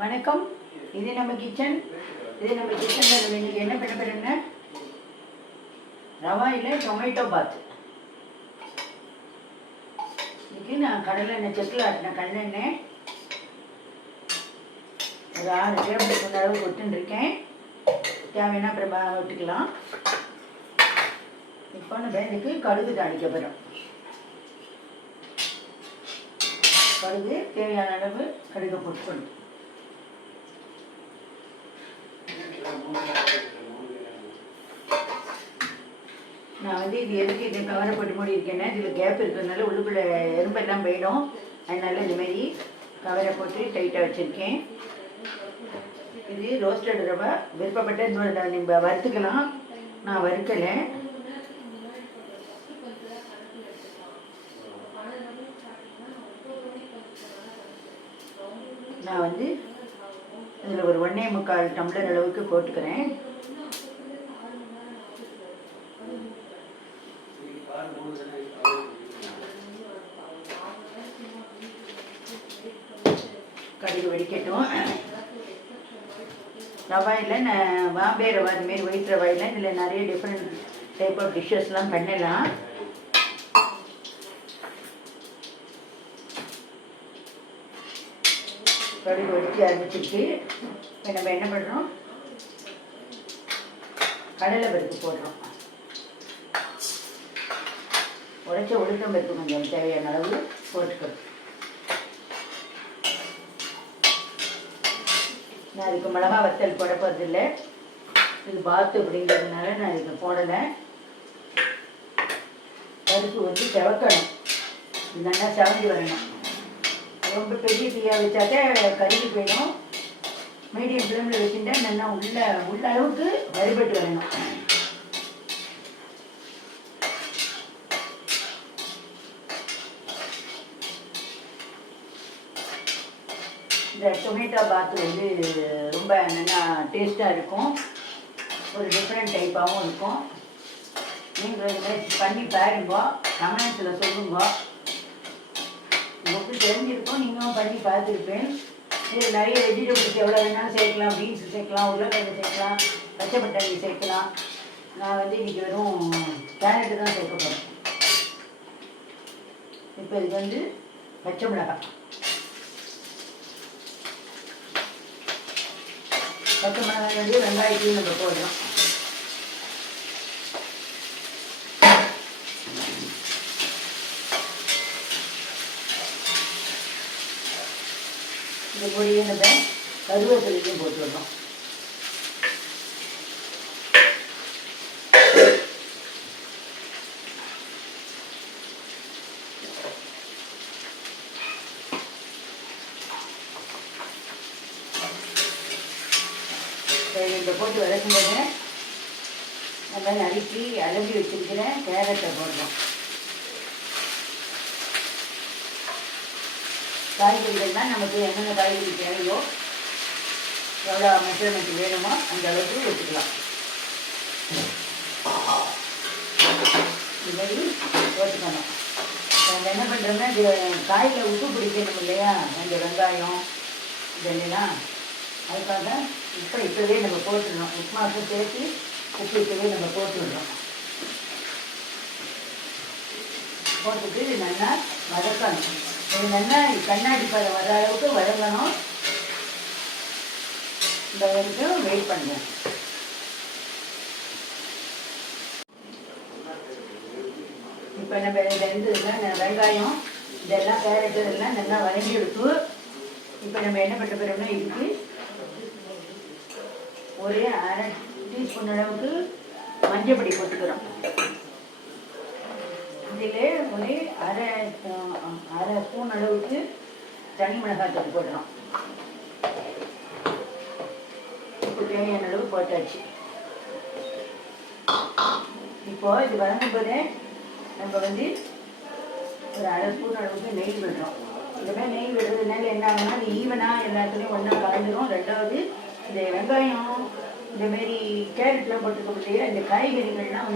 வணக்கம். இது நம்ம கிச்சன். கிச்சனில் இன்றைக்கி என்ன பண்ண போகிறேன்னா ரவாயில் டொமேட்டோ பாத். இன்றைக்கி நான் கடலெண்ணெய் செக்கில் ஆட்டின கடலெண்ணெய் ஒரு 6 டேபிள் ஸ்பூன் அளவு கொட்டுருக்கேன். தேவைன்னா அப்புறம் விட்டுக்கலாம். இப்போ நம்ம இதுக்கு கடுகு தாளிக்க போகிறோம். கடுகு தேவையான அளவு கடுகு போட்டுக்கணும். நான் இது எதுக்கு இதை கவரை போட்டு மூடி இருக்கேன்னா இதில் கேப் இருக்கிறதுனால உள்ளுக்குள்ளே எறும்பெல்லாம் போயிடும். அதனால இந்தமாரி கவரை போட்டு டைட்டாக வச்சுருக்கேன். இது ரோஸ்டட் ரவை. விருப்பப்பட்ட இன்னொரு நம்ம வறுத்துக்கலாம். நான் வறுக்கலை. நான் இதில் ஒரு 1.25 டம்ளர் அளவுக்கு போட்டுக்கிறேன். கடுகு வெடிக்கட்டும். ரவாயில் நான் பாம்பே ரவா இதுமாரி ஒயிட் ரவாயில் இதில் நிறைய டிஃப்ரெண்ட் டைப் ஆஃப் டிஷ்ஷஸ்லாம் பண்ணலாம். கடுகு வெடிச்சு ஆரம்பிச்சிருக்கு. இப்போ நம்ம என்ன பண்ணுறோம், கடலை பருப்பு போடுறோம். உடைச்ச உளுத்தம் பருப்பு கொஞ்சம் தேவையான அளவு போட்டுக்கணும். நான் அதுக்கு மிளகா வத்தல் போட போகிறதில்லை. இது பாத்து அப்படிங்கிறதுனால நான் இதுக்கு போடலை. பருப்பு செவக்கணும். இது நல்லா செவஞ்சி வரணும். ரொம்ப பெரிய தீயாக வச்சாக்க கருகி போயிடும். மீடியம் ஃப்ளேமில் வச்சுட்டா நல்லா உள்ள அளவுக்கு வறுபட்டு வரணும். இந்த டொமேட்டோ பாத் ரொம்ப நல்லா டேஸ்ட்டாக இருக்கும். ஒரு டிஃப்ரெண்ட் டைப்பாகவும் இருக்கும். நீங்கள் இதுமாதிரி பண்ணி பாருங்க, கமெண்ட்ஸில் சொல்லுங்க. உங்களுக்கு தெரிஞ்சிருக்கும், நீங்களும் பண்ணி பார்த்துருப்பேன். இது நிறைய வெஜிடபிள்ஸ் எவ்வளோ வேணாலும் சேர்க்கலாம். பீன்ஸ் சேர்க்கலாம், உருளைக்கிழங்கு சேர்க்கலாம், பச்சை பட்டாணி சேர்க்கலாம். நான் இன்றைக்கி வெறும் கேரட்டு தான் சேர்க்க போகிறேன். இப்போ இது பச்சை மிளகாய். பச்சை மிளகாய் வெங்காயத்தையும் நம்ம போடுறோம். இந்த பொடியை நம்ம கருவேப்பிலையும் போட்டுவிடுறோம். இதை போட்டு வதக்கும்போது நம்ம நறுக்கி அலம்பி வச்சுருக்கிற கேரட்டை போடுறோம். காய்கறிகள்லாம் நமக்கு என்னென்ன காய்கறி தேவையோ, எவ்வளோ மெஷர்மெண்ட் வேணுமோ அந்த அளவுக்கு வச்சுக்கலாம். இது மாதிரி போட்டுக்கணும். நம்ம என்ன பண்ணுறோம்னா இது காயில் உப்பு பிடிக்கணும் இல்லையா, அந்த வெங்காயம் இதெல்லாம். அதுக்காக இப்போவே நம்ம போட்டுடணும். உப்புமாவுக்கு சேர்த்து உப்பு இப்போவே நம்ம போட்டுவிடுறோம். போட்டுட்டு நல்லா வதக்கணும். இது நல்லா கண்ணாடி பழம் வர அளவுக்கு வதங்கணும். இந்த வரைக்கும் வெயிட் பண்ணுவோம். இப்போ நம்ம வெங்காயம் இதெல்லாம் கேரட்டு இதெல்லாம் நல்லா வதங்கி எடுத்து இப்போ நம்ம என்ன பண்ண போகிறோம்னா இதுக்கு ஒரு 1/2 டீஸ்பூன் அளவுக்கு மஞ்சள் பொடி போட்டுக்கிறோம். இதில் ஒரு அரை ஸ்பூன் அளவுக்கு தனி மிளகாய்த்தூள் போடுறோம். இப்போ தேவையான அளவு போட்டாச்சு. இப்போது இது வதங்கும் போதே நம்ம ஒரு அரை ஸ்பூன் அளவுக்கு நெய் விடுறோம். இதுமாதிரி நெய் விடுறதுனால என்ன ஆகும்னா அது ஈவனாக எல்லாத்துலேயும் ஒன்றா கலந்துடும். ரெண்டாவது இந்த வெங்காயம் இந்தமாரி கேரட்லாம் போட்டுக்கக்கூடிய இந்த காய்கறிகள்லாம்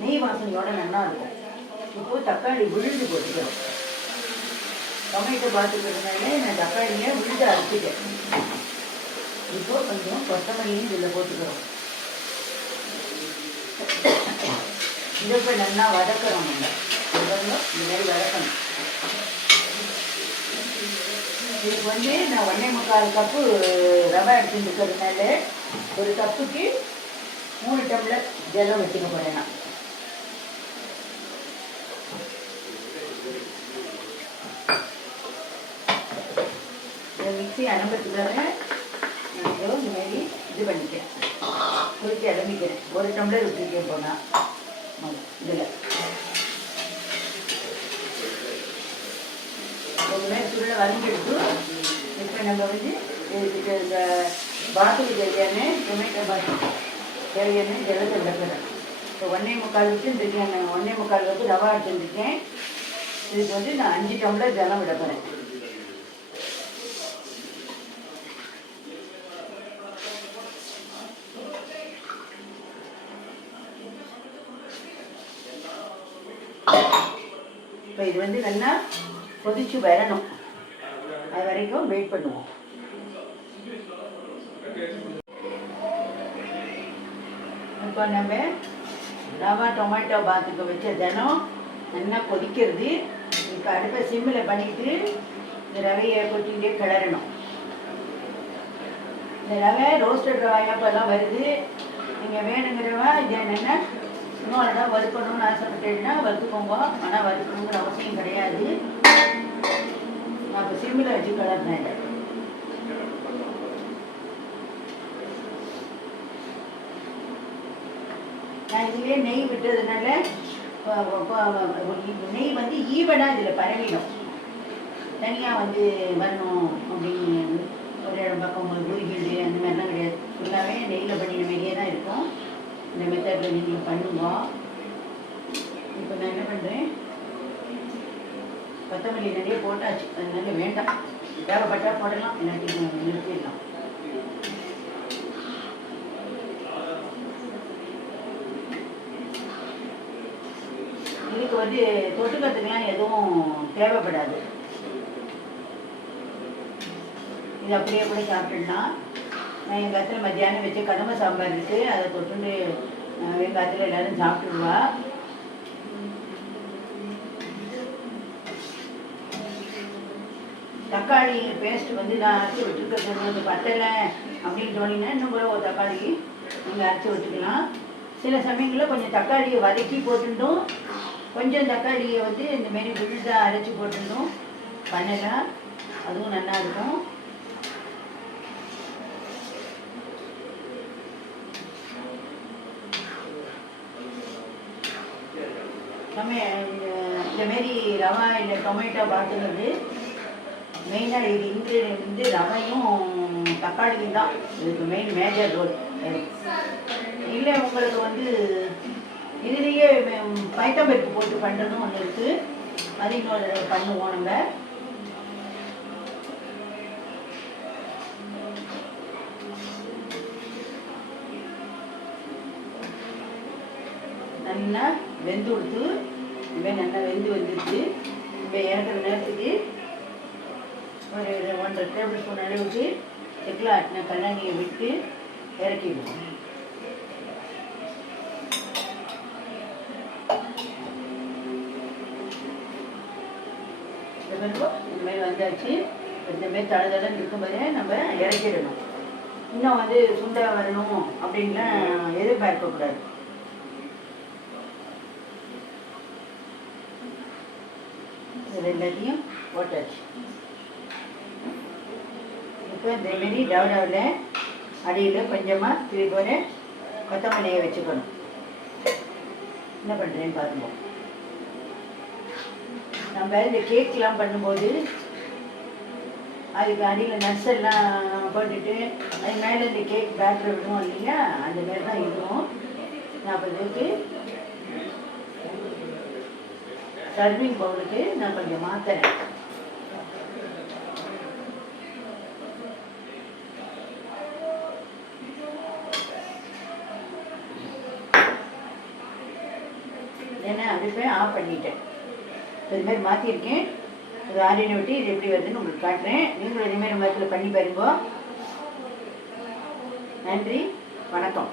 நெய் வாசனையோடு நல்லா இருக்கும். இப்போது தக்காளி விழுந்து போட்டுக்கிறோம். டொமேட்டோ பாத்துக்கிறதுனால நான் தக்காளியை விழுந்து அரைச்சிட்டேன். இப்போ கொஞ்சம் கொத்தமல்லியும் இதில் போட்டுக்கிறோம். இதை இப்போ நல்லா வதக்கிறோம். நம்ம இந்த மாதிரி வதக்கணும். இதுக்கு வந்து நான் 1.25 கப்பு ரவை எடுத்துட்டு இருக்கிறதுனால ஒரு கப்புக்கு 3 டம்ளர் ஜலம் வச்சுக்க போகிறேன். நான் மிக்சி அனுபவத்துக்காக நான் இந்த மாதிரி இது பண்ணிக்கிறேன், குளிக்க அலம்பிக்கிறேன். 1 டம்ளர் விட்டுருக்கேன் போனால் இதில் ஒரு மாதிரி சுருளை வதங்கிடுத்து. இப்போ நம்ம வந்து இதுக்கு இந்த பாத்துக்கு தேவையான டொமேட்டோ பாத்து தேவையான ஜலத்தை விளக்குறேன். இப்போ 1.25 விட்டுருக்கேன். 1.25 கப்பு ரவா எடுத்துருக்கேன். இதுக்கு வந்து நான் 5 டம்ளர் ஜலம் விட போகிறேன். இப்போ இது வந்து நல்லா கொதிச்சு வரணும். அது வரைக்கும் வெயிட் பண்ணுவோம். இப்போ நம்ம ரவா டொமேட்டோ பாத்துக்கு வச்ச தினம் நல்லா கொதிக்கிறது. இப்போ அடுப்பை சிம்மில் பண்ணிட்டு இந்த ரவையை கொட்டிகிட்டே கிளறணும். இந்த ரவை ரோஸ்டட் ரவாயாக இப்போல்லாம் வருது. நீங்கள் வேணுங்கிறவா இது என்னென்ன இன்னும் அதெல்லாம் வறுக்கணும்னு ஆசைப்பட்டேன்னா வறுத்துக்கோங்க. ஆனால் வறுக்கணுங்கிற அவசியம் கிடையாது. நான் இப்போ சிம்மில் வச்சு கிளறினேன். நான் இதுலேயே நெய் விட்டதுனால நெய் வந்து ஈவனாக இதில் பரவிடும். தனியாக வந்து வரணும் அப்படின்னு ஒரு இடம் பக்கம் உருகிண்டு அந்த மாதிரிலாம் கிடையாது. ஃபுல்லாகவே நெய்யில் பண்ணின மாதிரியே தான் இருக்கும். இந்த மெத்தடில் நீங்கள் பண்ணுவோம். இப்போ நான் என்ன பண்ணுறேன், கொத்தமல்லி நிறைய போட்டாச்சு. அதனால வேண்டாம், தேவைப்பட்டால் போடலாம், இல்லாட்டி நிறுத்திடலாம். இதுக்கு வந்து தொட்டுக்கிறதுக்கெலாம் எதுவும் தேவைப்படாது. இது அப்படியே கூட சாப்பிட்டுடலாம். நான் எங்கள் காலத்தில் மத்தியானம் வச்சு கதம்ப சாம்பார் இருக்குது, அதை தொட்டுண்டு எங்கள் காலத்தில் எல்லோரும் சாப்பிட்டுருவா. தக்காளி பேஸ்ட் வந்து நான் அரைச்சி விட்டுருக்கிறது வந்து பத்தலை அப்படின்னு சொன்னீங்கன்னா இன்னும் கூட ஒரு தக்காளி நீங்கள் அரைச்சி விட்டுக்கலாம். சில சமயங்களில் கொஞ்சம் தக்காளியை வதக்கி போட்டுட்டும் கொஞ்சம் தக்காளியை வந்து இந்தமாரி விழுதாக அரைச்சி போட்டுட்டும் பண்ணலாம். அதுவும் நல்லா இருக்கும். நம்ம இந்தமாரி ரவா இல்லை டொமேட்டோ பார்த்துக்கிறது மெயினாக இது இன்க்ரீடியன்ட் வந்து ரவையும் தக்காளியும் தான் இதுக்கு மெயின் மேஜர் ரோல். இல்லை உங்களுக்கு வந்து இதுலேயே பைத்தம்பருப்பு போட்டு பண்ணுறதும் ஒன்று இருக்குது, அது இன்னொரு பண்ணுவோம். நம்ம நல்லா வெந்து கொடுத்து இவன் நல்லா வெந்து வந்துடுச்சு. இப்போ இறக்குற நேரத்துக்கு ஒரு 1.5 டேபிள் ஸ்பூன் அளவுக்கு செக்கில் ஆட்டின கல்லாங்கியை விட்டு இறக்கிடுவோம். இந்த மாதிரி வந்தாச்சு. இந்தமாரி தளதளன்னு இருக்கும்போதே நம்ம இறக்கிடணும். இன்னும் வந்து சுண்டை வரணும் அப்படின்லாம் எதிர்பார்க்கக்கூடாது. இது எல்லாத்தையும் போட்டாச்சு. இப்போ இந்தமாரி டவுடாவில் அடியில் கொஞ்சமாக திருப்பி கொத்தமல்லியை வச்சுக்கணும். என்ன பண்ணுறேன்னு பாருங்க. நம்ம இந்த கேக்லாம் பண்ணும்போது அதுக்கு அடியில் நட்ஸ் எல்லாம் போட்டுட்டு அது மேலே இந்த கேக் பேட்டர் விடுவோம் இல்லையா, அந்த மாதிரி தான் இருக்கும். நான் இப்போ இதுக்கு சர்விங் பவுலுக்கு நான் கொஞ்சம் மாற்றுறேன். ஏன்னா அடுப்பை ஆஃப் பண்ணிட்டேன். இப்போ இது மாதிரி மாற்றிருக்கேன். இது ஆரினை விட்டு இது எப்படி வருதுன்னு உங்களுக்கு காட்டுறேன். நீங்களும் இனிமேல் நம்ம இடத்துல பண்ணி பாருங்க. நன்றி, வணக்கம்.